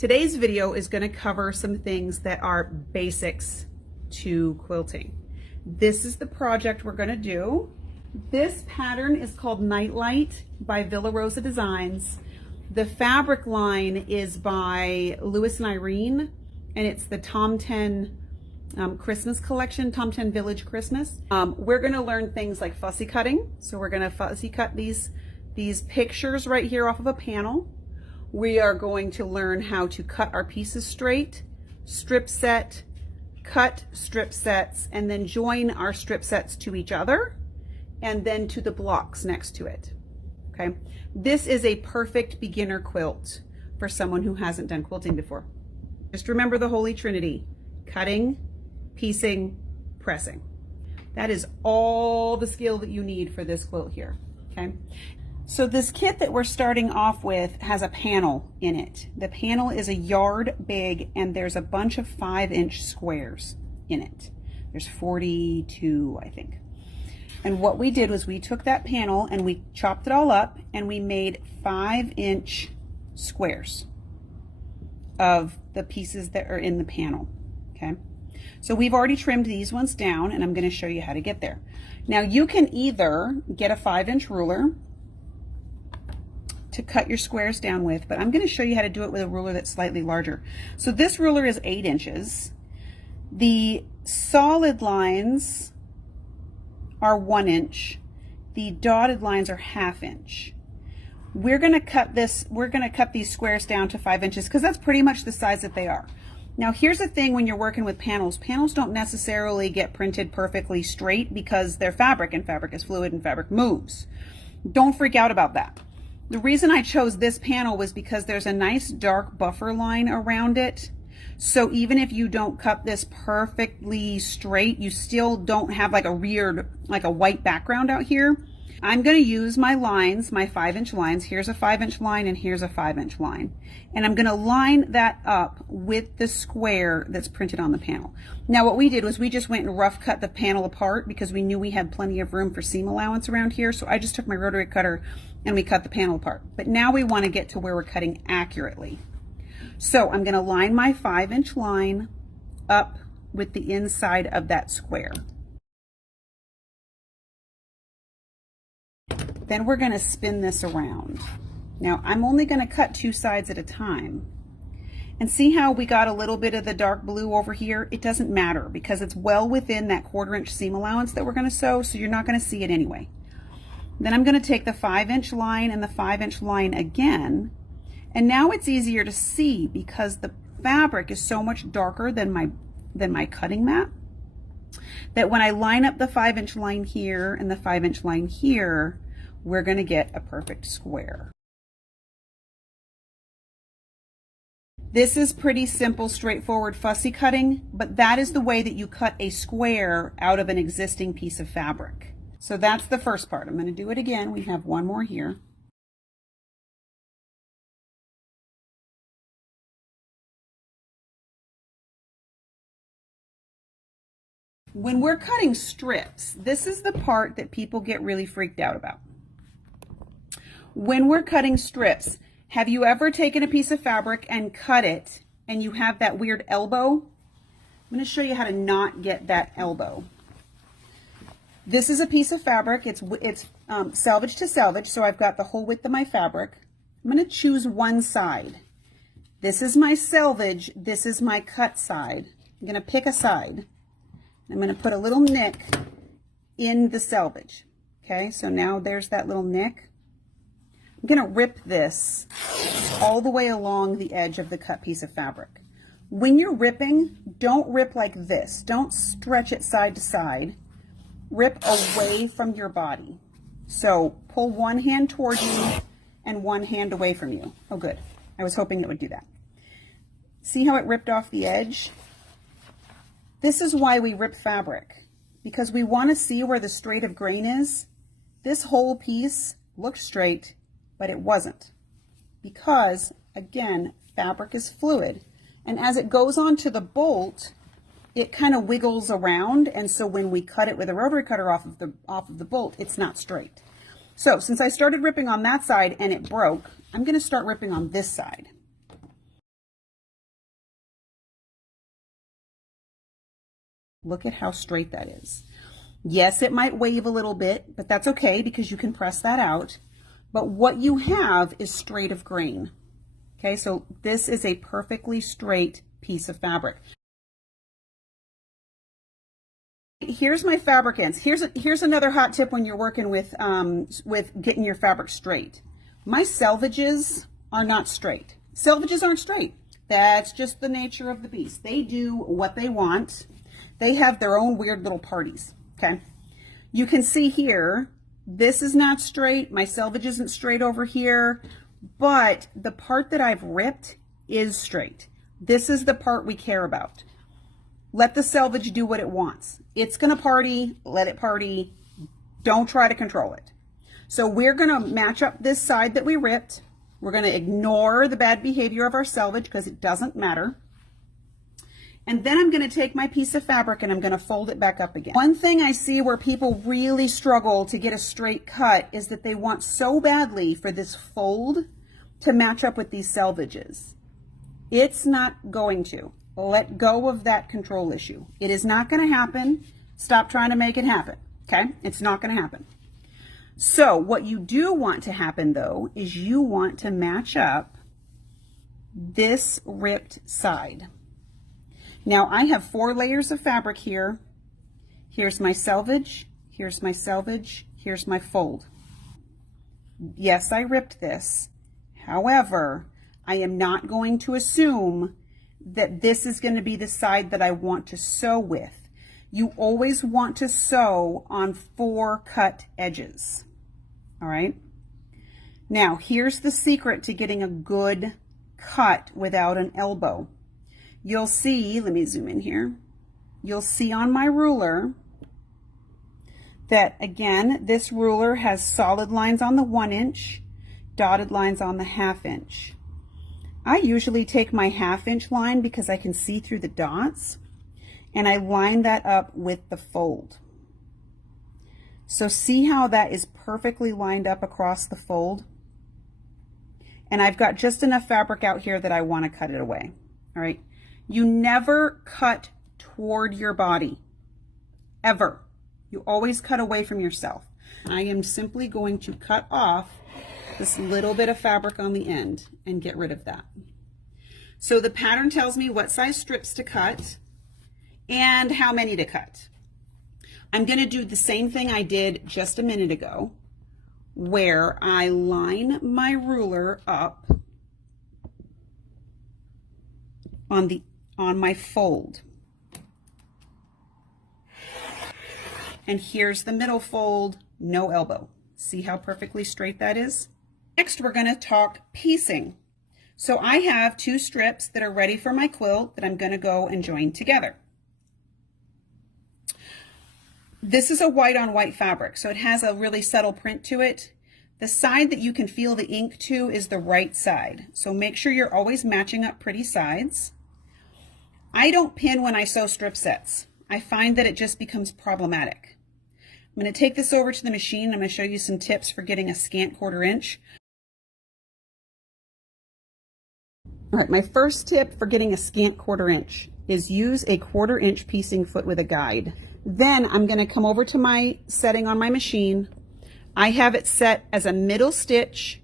Today's video is going to cover some things that are basics to quilting. This is the project we're going to do. This pattern is called Nightlight by Villa Rosa Designs. The fabric line is by Lewis and Irene, and it's the Tom 10 Christmas collection, Tom 10 Village Christmas. We're going to learn things like fussy cutting. So we're going to fussy cut these pictures right here off of a panel. We are going to learn how to cut our pieces straight, strip set, cut strip sets, and then join our strip sets to each other and then to the blocks next to it. Okay, this is a perfect beginner quilt for someone who hasn't done quilting before. Just remember the Holy Trinity: cutting, piecing, pressing. That is all the skill that you need for this quilt here. Okay, so this kit that we're starting off with has a panel in it. The panel is a yard big, and there's a bunch of 5-inch squares in it. There's 42, I think. And what we did was we took that panel and we chopped it all up and we made 5-inch squares of the pieces that are in the panel. Okay, so we've already trimmed these ones down, and I'm going to show you how to get there. Now you can either get a 5-inch ruler to cut your squares down with, but I'm going to show you how to do it with a ruler that's slightly larger. So this ruler is 8 inches. The solid lines are 1 inch. The dotted lines are 1/2 inch. We're going to cut these squares down to 5 inches because that's pretty much the size that they are. Now here's the thing: when you're working with panels, panels don't necessarily get printed perfectly straight because they're fabric, and fabric is fluid, and fabric moves. Don't freak out about that. The reason I chose this panel was because there's a nice dark buffer line around it. So even if you don't cut this perfectly straight, you still don't have like a weird, like a white background out here. I'm going to use my lines, my 5-inch lines. Here's a 5-inch line and here's a 5-inch line. And I'm going to line that up with the square that's printed on the panel. Now what we did was we just went and rough cut the panel apart because we knew we had plenty of room for seam allowance around here. So I just took my rotary cutter and we cut the panel apart. But now we want to get to where we're cutting accurately. So I'm going to line my 5-inch line up with the inside of that square. Then we're going to spin this around. Now I'm only going to cut 2 sides at a time. And see how we got a little bit of the dark blue over here? It doesn't matter because it's well within that 1/4 inch seam allowance that we're going to sew, so you're not going to see it anyway. Then I'm going to take the 5-inch line and the 5-inch line again. And now it's easier to see because the fabric is so much darker than my cutting mat, that when I line up the 5-inch line here and the 5-inch line here, we're going to get a perfect square. This is pretty simple, straightforward fussy cutting, but that is the way that you cut a square out of an existing piece of fabric. So that's the first part. I'm going to do it again. We have one more here. When we're cutting strips, this is the part that people get really freaked out about. When we're cutting strips, have you ever taken a piece of fabric and cut it and you have that weird elbow? I'm going to show you how to not get that elbow. This is a piece of fabric. It's selvage to selvage, so I've got the whole width of my fabric. I'm going to choose one side. This is my selvage. This is my cut side. I'm going to pick a side. I'm going to put a little nick in the selvage. Okay, so now there's that little nick. I'm going to rip this all the way along the edge of the cut piece of fabric. When you're ripping, don't rip like this. Don't stretch it side to side. Rip away from your body. So pull one hand toward you and one hand away from you. Oh, good. I was hoping it would do that. See how it ripped off the edge? This is why we rip fabric, because we want to see where the straight of grain is. This whole piece looked straight, but it wasn't, because again, fabric is fluid, and as it goes onto the bolt, it kind of wiggles around, and so when we cut it with a rotary cutter off of the bolt, it's not straight. So since I started ripping on that side and it broke, I'm going to start ripping on this side. Look at how straight that is. Yes, it might wave a little bit, but that's okay because you can press that out. But what you have is straight of grain. Okay, so this is a perfectly straight piece of fabric. Here's my fabric ends. Here's another hot tip when you're working with getting your fabric straight. My selvages are not straight. Selvages aren't straight. That's just the nature of the beast. They do what they want. They have their own weird little parties. Okay, you can see here, this is not straight. My selvage isn't straight over here, but the part that I've ripped is straight. This is the part we care about. Let the selvage do what it wants. It's gonna party, let it party. Don't try to control it. So we're gonna match up this side that we ripped. We're gonna ignore the bad behavior of our selvage because it doesn't matter. And then I'm gonna take my piece of fabric and I'm gonna fold it back up again. One thing I see where people really struggle to get a straight cut is that they want so badly for this fold to match up with these selvages. It's not going to. Let go of that control issue. It is not going to happen. Stop trying to make it happen. Okay? It's not going to happen. So what you do want to happen though is you want to match up this ripped side. Now I have 4 layers of fabric here. Here's my selvage. Here's my selvage. Here's my fold. Yes, I ripped this. However, I am not going to assume that this is going to be the side that I want to sew with. You always want to sew on 4 cut edges. All right. Now, here's the secret to getting a good cut without an elbow. You'll see, let me zoom in here. You'll see on my ruler that, again, this ruler has solid lines on the 1 inch, dotted lines on the 1/2 inch. I usually take my 1/2 inch line because I can see through the dots, and I line that up with the fold. So see how that is perfectly lined up across the fold? And I've got just enough fabric out here that I want to cut it away. All right. You never cut toward your body, ever. You always cut away from yourself. I am simply going to cut off this little bit of fabric on the end and get rid of that. So the pattern tells me what size strips to cut and how many to cut. I'm going to do the same thing I did just a minute ago, where I line my ruler up on my fold. And here's the middle fold, no elbow. See how perfectly straight that is? Next, we're going to talk piecing. So I have 2 strips that are ready for my quilt that I'm going to go and join together. This is a white on white fabric, so it has a really subtle print to it. The side that you can feel the ink to is the right side. So make sure you're always matching up pretty sides. I don't pin when I sew strip sets. I find that it just becomes problematic. I'm going to take this over to the machine. I'm going to show you some tips for getting a scant 1/4 inch. All right, my first tip for getting a scant 1/4 inch is use a 1/4 inch piecing foot with a guide. Then I'm going to come over to my setting on my machine. I have it set as a middle stitch,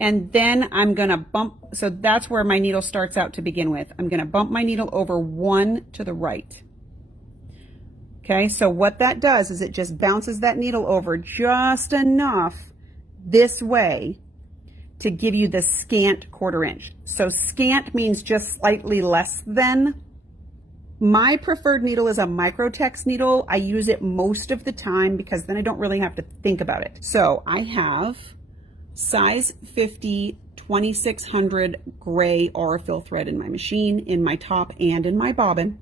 and then I'm going to bump, so that's where my needle starts out to begin with. I'm going to bump my needle over 1 to the right. Okay, so what that does is it just bounces that needle over just enough this way to give you the scant 1/4 inch. So scant means just slightly less than. My preferred needle is a Microtex needle. I use it most of the time because then I don't really have to think about it. So I have size 50 2600 gray Aurifil thread in my machine, in my top and in my bobbin.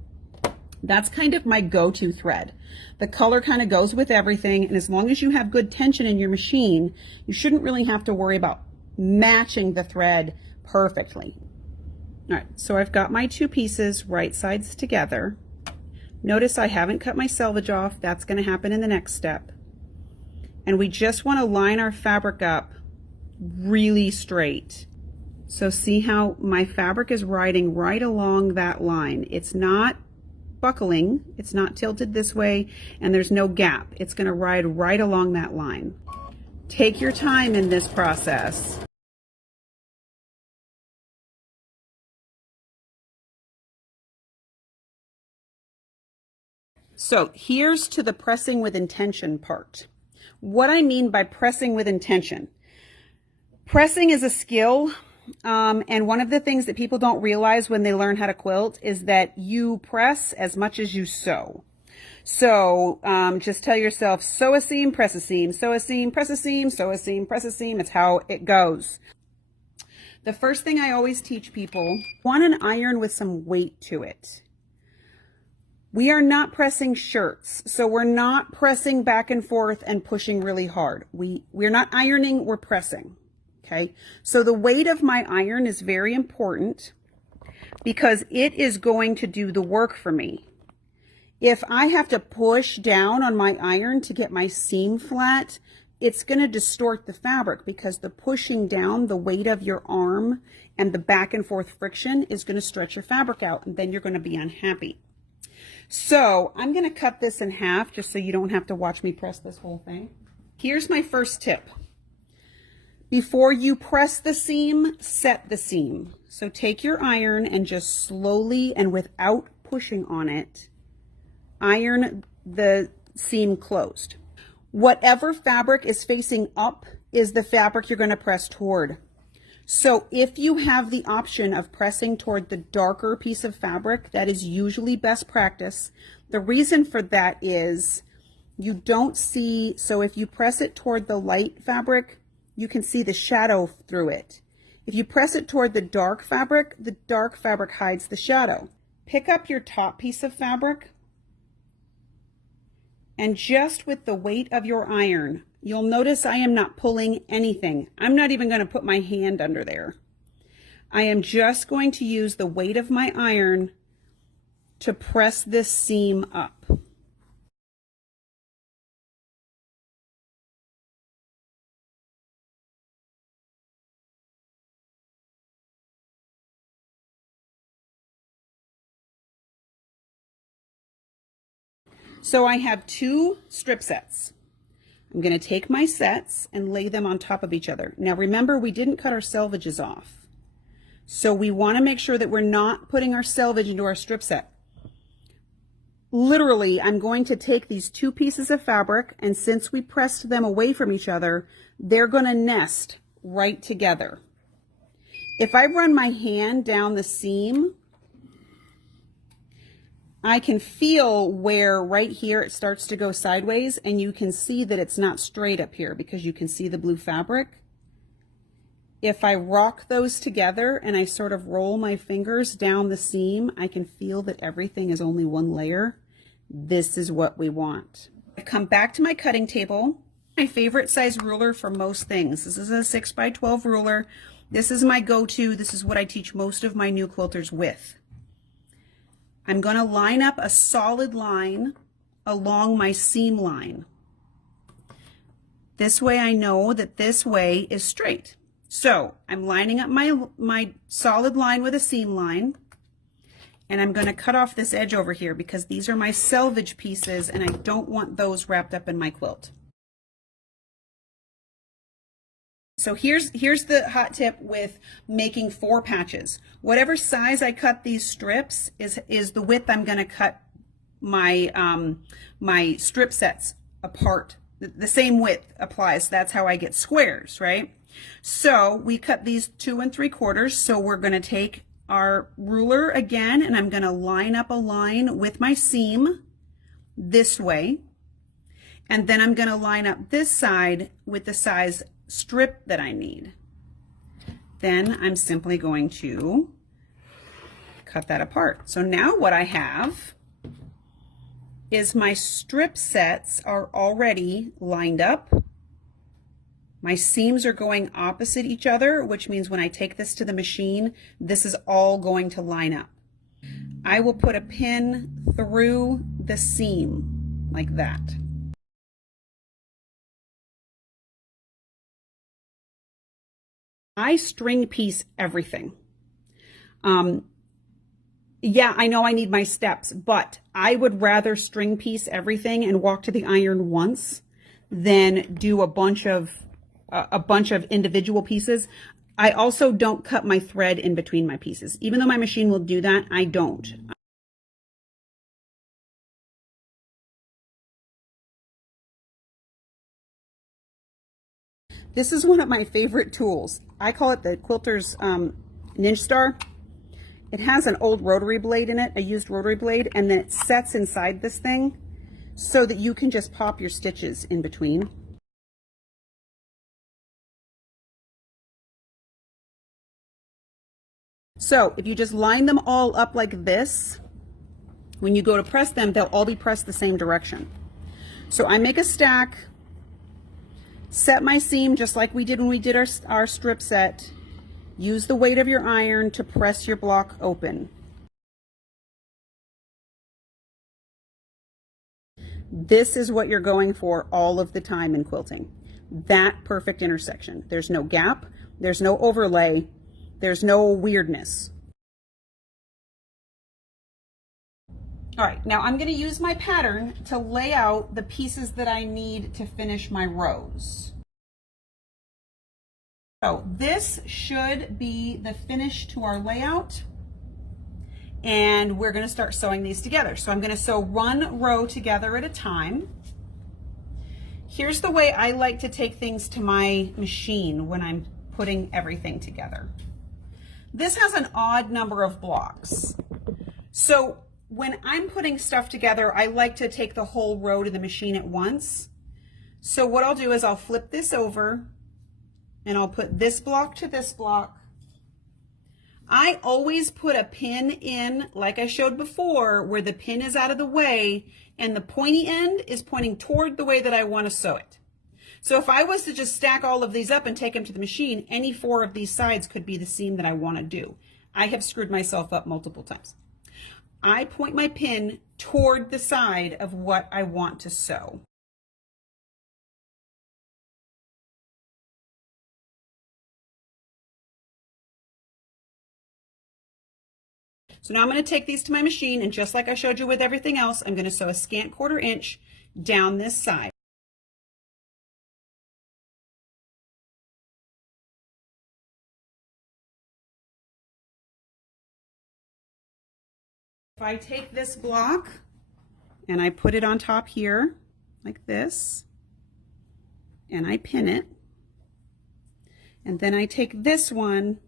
That's kind of my go-to thread. The color kind of goes with everything, and as long as you have good tension in your machine, you shouldn't really have to worry about matching the thread perfectly. All right, so I've got my 2 pieces right sides together. Notice I haven't cut my selvage off. That's going to happen in the next step. And we just want to line our fabric up really straight. So see how my fabric is riding right along that line. It's not buckling, it's not tilted this way, and there's no gap. It's going to ride right along that line. Take your time in this process. So here's to the pressing with intention part. What I mean by pressing with intention. Pressing is a skill, and one of the things that people don't realize when they learn how to quilt is that you press as much as you sew. So just tell yourself, sew a seam, press a seam, sew a seam, press a seam, sew a seam, press a seam. It's how it goes. The first thing I always teach people, want an iron with some weight to it. We are not pressing shirts, so we're not pressing back and forth and pushing really hard. We're not ironing, we're pressing, okay? So the weight of my iron is very important because it is going to do the work for me. If I have to push down on my iron to get my seam flat, it's going to distort the fabric because the pushing down, the weight of your arm and the back and forth friction is going to stretch your fabric out, and then you're going to be unhappy. So I'm going to cut this in half just so you don't have to watch me press this whole thing. Here's my first tip. Before you press the seam, set the seam. So take your iron and just slowly and without pushing on it, iron the seam closed. Whatever fabric is facing up is the fabric you're going to press toward. So if you have the option of pressing toward the darker piece of fabric, that is usually best practice. The reason for that is you don't see, so if you press it toward the light fabric, you can see the shadow through it. If you press it toward the dark fabric hides the shadow. Pick up your top piece of fabric, and just with the weight of your iron, you'll notice I am not pulling anything. I'm not even going to put my hand under there. I am just going to use the weight of my iron to press this seam up. So I have 2 strip sets. I'm going to take my sets and lay them on top of each other. Now remember, we didn't cut our selvages off. So we want to make sure that we're not putting our selvage into our strip set. Literally, I'm going to take these 2 pieces of fabric, and since we pressed them away from each other, they're going to nest right together. If I run my hand down the seam, I can feel where right here it starts to go sideways, and you can see that it's not straight up here because you can see the blue fabric. If I rock those together and I sort of roll my fingers down the seam, I can feel that everything is only one layer. This is what we want. I come back to my cutting table. My favorite size ruler for most things. This is a 6x12 ruler. This is my go-to. This is what I teach most of my new quilters with. I'm going to line up a solid line along my seam line. This way I know that this way is straight. So I'm lining up my solid line with a seam line, and I'm going to cut off this edge over here because these are my selvage pieces and I don't want those wrapped up in my quilt. So here's the hot tip with making 4 patches. Whatever size I cut these strips is the width I'm going to cut my my strip sets apart. The same width applies. That's how I get squares, right? So we cut these 2 3/4. So we're going to take our ruler again, and I'm going to line up a line with my seam this way, and then I'm going to line up this side with the size strip that I need. Then I'm simply going to cut that apart. So now what I have is my strip sets are already lined up. My seams are going opposite each other, which means when I take this to the machine, this is all going to line up. I will put a pin through the seam like that. I string piece everything. Yeah, I know I need my steps, but I would rather string piece everything and walk to the iron once than do a bunch of individual pieces. I also don't cut my thread in between my pieces. Even though my machine will do that, I don't. This is one of my favorite tools. I call it the Quilter's Ninja Star. It has an old rotary blade in it, a used rotary blade, and then it sets inside this thing so that you can just pop your stitches in between. So if you just line them all up like this, when you go to press them, they'll all be pressed the same direction. So I make a stack, set my seam just like we did when we did our strip set. Use the weight of your iron to press your block open. This is what you're going for all of the time in quilting. That perfect intersection. There's no gap, there's no overlay, there's no weirdness. All right, now I'm going to use my pattern to lay out the pieces that I need to finish my rows. So this should be the finish to our layout, and we're going to start sewing these together. So I'm going to sew one row together at a time. Here's the way I like to take things to my machine when I'm putting everything together. This has an odd number of blocks. So when I'm putting stuff together, I like to take the whole row to the machine at once. So what I'll do is I'll flip this over and I'll put this block to this block. I always put a pin in, like I showed before, where the pin is out of the way and the pointy end is pointing toward the way that I want to sew it. So if I was to just stack all of these up and take them to the machine, any 4 of these sides could be the seam that I want to do. I have screwed myself up multiple times. I point my pin toward the side of what I want to sew. So now I'm going to take these to my machine, and just like I showed you with everything else, I'm going to sew a scant 1/4 inch down this side. If I take this block and I put it on top here like this, and I pin it, and then I take this one,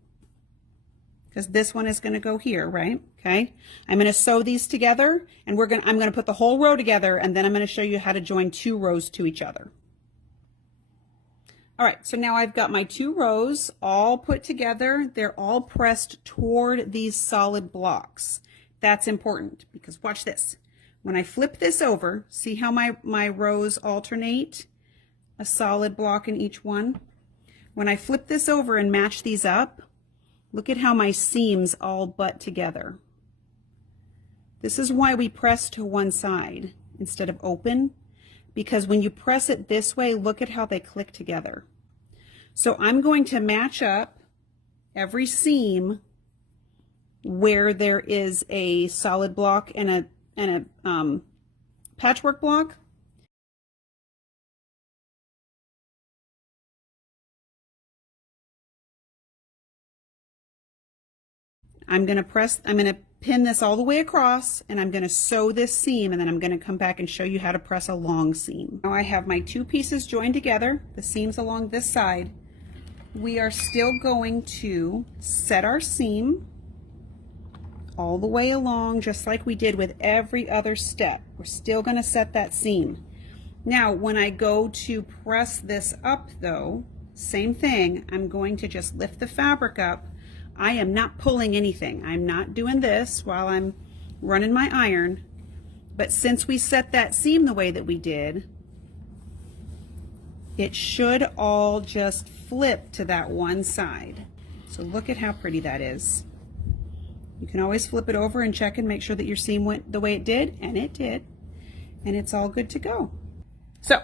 because this one is going to go here, right? Okay, I'm going to sew these together, and I'm going to put the whole row together, and then I'm going to show you how to join 2 rows to each other. All right, so now I've got my 2 rows all put together. They're all pressed toward these solid blocks. That's important, because watch this. When I flip this over, see how my rows alternate? A solid block in each one. When I flip this over and match these up, look at how my seams all butt together. This is why we press to one side instead of open, because when you press it this way, look at how they click together. So I'm going to match up every seam where there is a solid block and a patchwork block. I'm going to pin this all the way across, and I'm going to sew this seam, and then I'm going to come back and show you how to press a long seam. Now I have my 2 pieces joined together, the seams along this side. We are still going to set our seam all the way along, just like we did with every other step. We're still going to set that seam. Now when I go to press this up though, same thing, I'm going to just lift the fabric up. I am not pulling anything. I'm not doing this while I'm running my iron, but since we set that seam the way that we did, it should all just flip to that one side. So look at how pretty that is. You can always flip it over and check and make sure that your seam went the way it did, and it did, and it's all good to go. So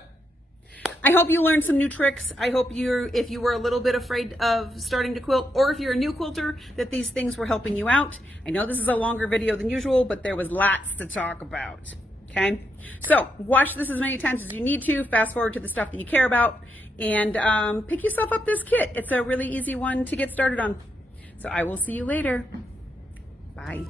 I hope you learned some new tricks. I hope if you were a little bit afraid of starting to quilt, or if you're a new quilter, that these things were helping you out. I know this is a longer video than usual, but there was lots to talk about. Okay, so watch this as many times as you need to, fast forward to the stuff that you care about, and pick yourself up this kit. It's a really easy one to get started on. So I will see you later. Bye.